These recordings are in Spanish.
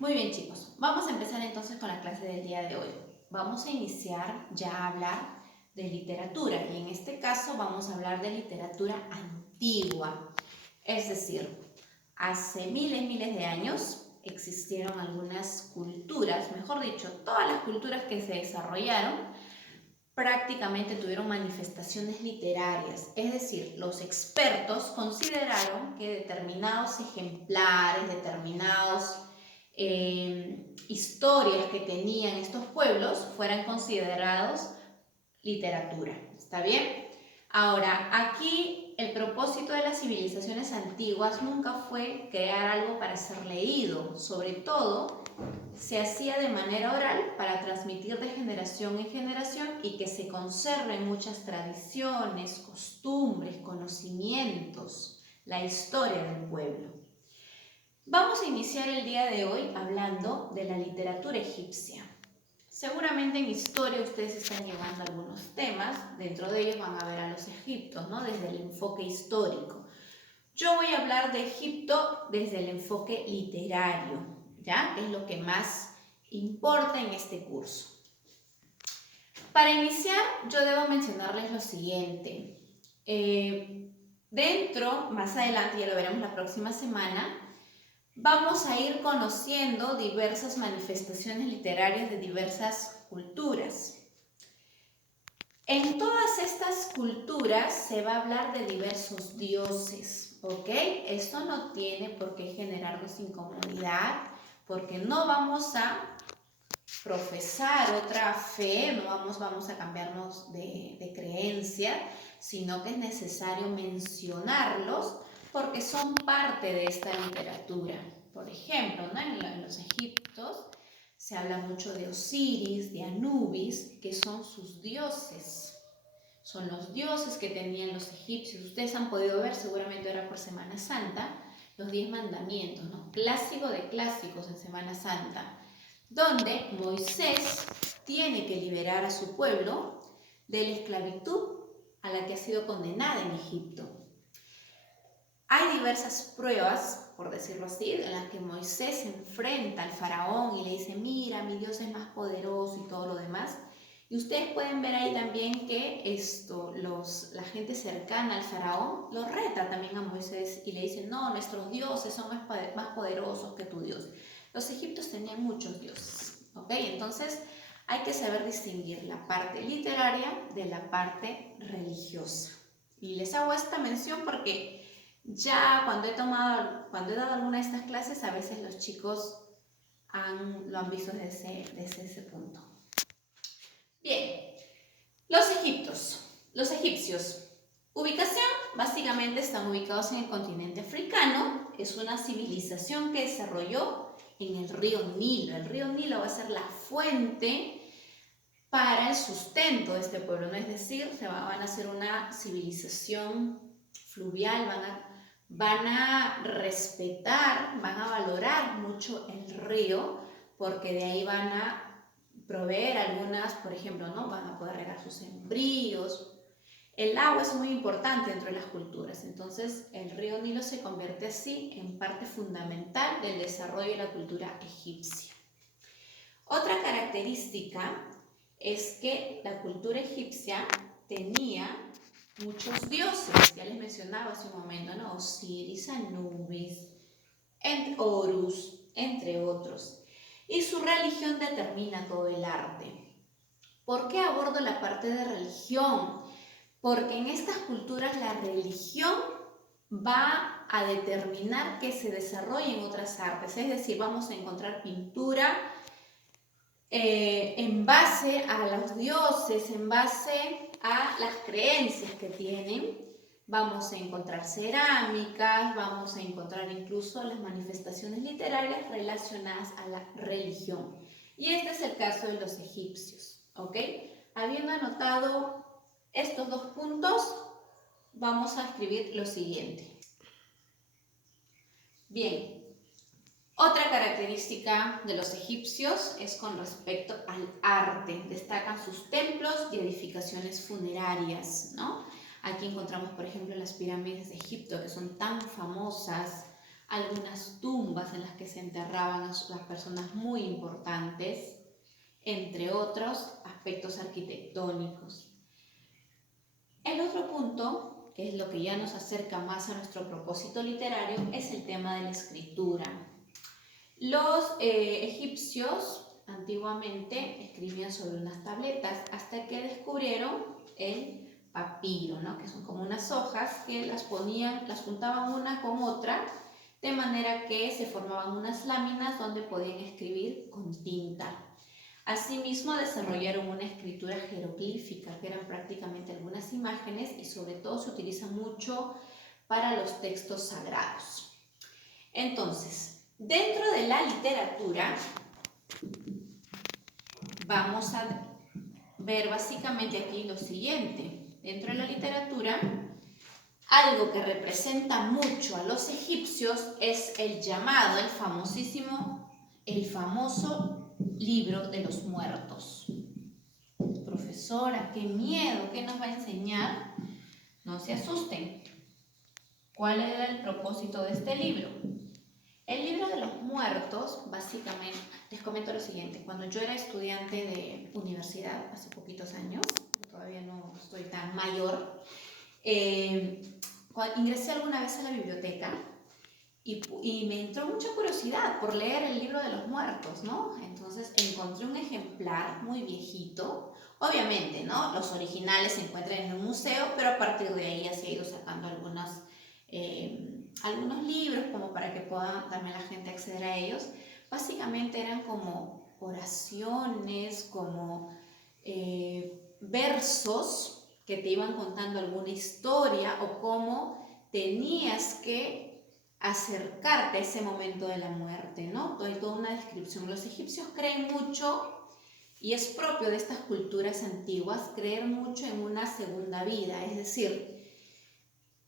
Muy bien, chicos, vamos a empezar entonces con la clase del día de hoy. Vamos a iniciar ya a hablar de literatura y en este caso vamos a hablar de literatura antigua. Es decir, hace miles de años existieron algunas culturas, mejor dicho, todas las culturas que se desarrollaron prácticamente tuvieron manifestaciones literarias, es decir, los expertos consideraron que determinados ejemplares, historias que tenían estos pueblos fueran considerados literatura. ¿Está bien? Ahora, aquí el propósito de las civilizaciones antiguas nunca fue crear algo para ser leído, sobre todo se hacía de manera oral para transmitir de generación en generación y que se conserven muchas tradiciones, costumbres, conocimientos, la historia del pueblo. Vamos a iniciar el día de hoy hablando de la literatura egipcia. Seguramente en historia ustedes están llevando algunos temas, dentro de ellos van a ver a los egipcios, ¿no? Desde el enfoque histórico. Yo voy a hablar de Egipto desde el enfoque literario, ¿ya? Es lo que más importa en este curso. Para iniciar, yo debo mencionarles lo siguiente. Más adelante, ya lo veremos la próxima semana, vamos a ir conociendo diversas manifestaciones literarias de diversas culturas. En todas estas culturas se va a hablar de diversos dioses, ¿ok? Esto no tiene por qué generarnos incomodidad, porque no vamos a profesar otra fe, no vamos a cambiarnos de creencia, sino que es necesario mencionarlos porque son parte de esta literatura. Por ejemplo, ¿no? en los egipcios se habla mucho de Osiris, de Anubis, que son sus dioses. Son los dioses que tenían los egipcios. Ustedes han podido ver, seguramente ahora por Semana Santa, los 10 mandamientos, ¿no? Clásico de clásicos en Semana Santa, donde Moisés tiene que liberar a su pueblo de la esclavitud a la que ha sido condenada en Egipto. Hay diversas pruebas, por decirlo así, en las que Moisés se enfrenta al faraón y le dice, mira, mi Dios es más poderoso y todo lo demás. Y ustedes pueden ver ahí también que la gente cercana al faraón lo reta también a Moisés y le dicen, no, nuestros dioses son más poderosos que tu Dios. Los egipcios tenían muchos dioses, ¿ok? Entonces hay que saber distinguir la parte literaria de la parte religiosa. Y les hago esta mención porque ya cuando he dado alguna de estas clases, a veces los chicos lo han visto desde ese punto. Bien, los egipcios. Los egipcios. Ubicación, básicamente están ubicados en el continente africano. Es una civilización que desarrolló en el río Nilo. El río Nilo va a ser la fuente para el sustento de este pueblo, ¿no? Es decir, van a ser una civilización fluvial, van a respetar, van a valorar mucho el río, porque de ahí van a proveer algunas, por ejemplo, ¿no? Van a poder regar sus sembríos. El agua es muy importante dentro de las culturas, entonces el río Nilo se convierte así en parte fundamental del desarrollo de la cultura egipcia. Otra característica es que la cultura egipcia tenía muchos dioses, ya les mencionaba hace un momento, ¿no? Osiris, Anubis, Horus, entre otros. Y su religión determina todo el arte. ¿Por qué abordo la parte de religión? Porque en estas culturas la religión va a determinar que se desarrollen otras artes, es decir, vamos a encontrar pintura, en base a los dioses, en base a las creencias que tienen. Vamos a encontrar cerámicas, vamos a encontrar incluso las manifestaciones literarias relacionadas a la religión. Y este es el caso de los egipcios, ¿ok? Habiendo anotado estos dos puntos, vamos a escribir lo siguiente. Bien. Otra característica de los egipcios es con respecto al arte. Destacan sus templos y edificaciones funerarias, ¿no? Aquí encontramos, por ejemplo, las pirámides de Egipto, que son tan famosas. algunas tumbas en las que se enterraban a las personas muy importantes, entre otros aspectos arquitectónicos. El otro punto, que es lo que ya nos acerca más a nuestro propósito literario, es el tema de la escritura. Los egipcios antiguamente escribían sobre unas tabletas hasta que descubrieron el papiro, ¿no? Que son como unas hojas que las juntaban una con otra, de manera que se formaban unas láminas donde podían escribir con tinta. Asimismo, desarrollaron una escritura jeroglífica, que eran prácticamente algunas imágenes, y sobre todo se utiliza mucho para los textos sagrados. Entonces, dentro de la literatura, vamos a ver básicamente aquí lo siguiente. Dentro de la literatura, algo que representa mucho a los egipcios es el llamado, el famoso libro de los muertos. Profesora, qué miedo, ¿qué nos va a enseñar? No se asusten. ¿Cuál era el propósito de este libro? El libro de los muertos, básicamente, les comento lo siguiente. Cuando yo era estudiante de universidad, hace poquitos años, todavía no estoy tan mayor, ingresé alguna vez a la biblioteca y me entró mucha curiosidad por leer el libro de los muertos, ¿no? Entonces encontré un ejemplar muy viejito. Obviamente, ¿no? Los originales se encuentran en un museo, pero a partir de ahí ya se ha ido sacando algunos libros como para que pueda también la gente acceder a ellos. Básicamente eran como oraciones, como versos que te iban contando alguna historia o cómo tenías que acercarte a ese momento de la muerte, ¿no? Hay toda una descripción. Los egipcios creen mucho, y es propio de estas culturas antiguas, creer mucho en una segunda vida, es decir,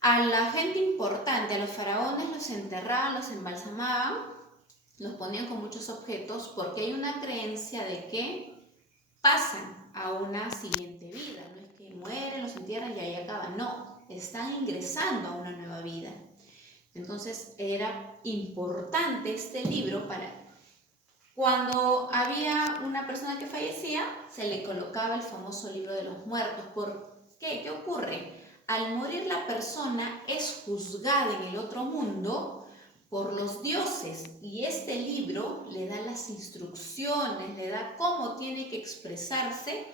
a la gente importante, a los faraones, los enterraban, los embalsamaban, los ponían con muchos objetos, porque hay una creencia de que pasan a una siguiente vida. No es que mueren, los entierran y ahí acaban, no, están ingresando a una nueva vida. Entonces era importante este libro para cuando había una persona que fallecía, se le colocaba el famoso libro de los muertos. ¿Por qué? ¿Qué ocurre? Al morir la persona es juzgada en el otro mundo por los dioses, y este libro le da las instrucciones, le da cómo tiene que expresarse,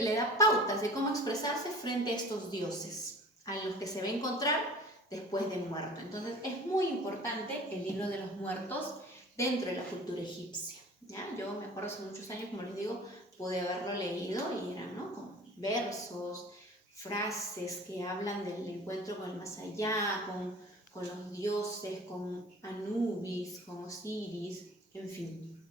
le da pautas de cómo expresarse frente a estos dioses a los que se va a encontrar después de muerto. Entonces es muy importante el libro de los muertos dentro de la cultura egipcia, ¿ya? Yo me acuerdo hace muchos años, como les digo, pude haberlo leído y eran, ¿no?, como versos, frases que hablan del encuentro con el más allá, con los dioses, con Anubis, con Osiris, en fin.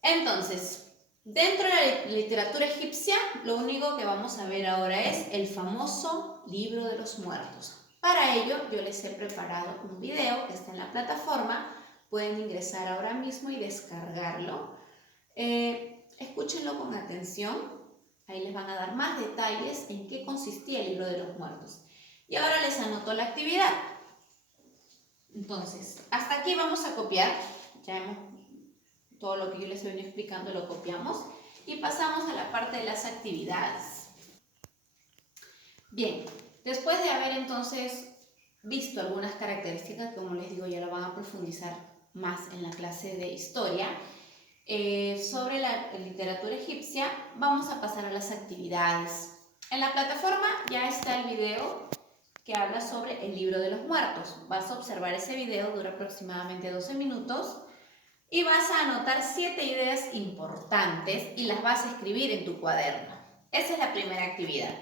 Entonces, dentro de la literatura egipcia, lo único que vamos a ver ahora es el famoso libro de los muertos. Para ello, yo les he preparado un video que está en la plataforma. Pueden ingresar ahora mismo y descargarlo. Escúchenlo con atención. Ahí les van a dar más detalles en qué consistía el libro de los muertos. Y ahora les anoto la actividad. Entonces, hasta aquí vamos a copiar. Todo lo que yo les he venido explicando lo copiamos. Y pasamos a la parte de las actividades. Bien, después de haber entonces visto algunas características, como les digo, ya lo van a profundizar más en la clase de historia, sobre la literatura egipcia, vamos a pasar a las actividades. En la plataforma ya está el video que habla sobre el libro de los muertos. Vas a observar ese video, dura aproximadamente 12 minutos, y vas a anotar 7 ideas importantes y las vas a escribir en tu cuaderno. Esa es la primera actividad.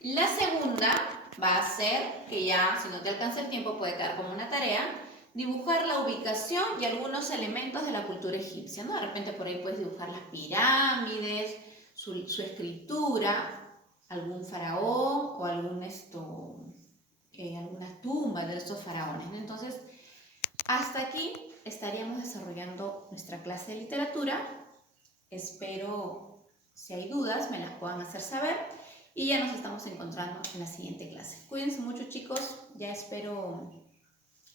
La segunda va a ser, que ya si no te alcanza el tiempo puede quedar como una tarea, dibujar la ubicación y algunos elementos de la cultura egipcia, ¿no? De repente por ahí puedes dibujar las pirámides, su escritura, algún faraón o alguna tumba de estos faraones, ¿no? Entonces, hasta aquí estaríamos desarrollando nuestra clase de literatura. Espero, si hay dudas, me las puedan hacer saber. Y ya nos estamos encontrando en la siguiente clase. Cuídense mucho, chicos. Ya espero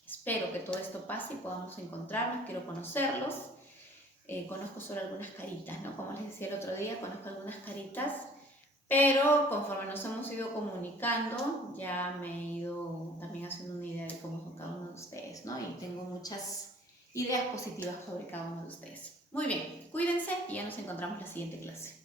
Espero que todo esto pase y podamos encontrarnos, quiero conocerlos. Conozco solo algunas caritas, ¿no? Como les decía el otro día, conozco algunas caritas, pero conforme nos hemos ido comunicando, ya me he ido también haciendo una idea de cómo son cada uno de ustedes, ¿no? Y tengo muchas ideas positivas sobre cada uno de ustedes. Muy bien, cuídense y ya nos encontramos en la siguiente clase.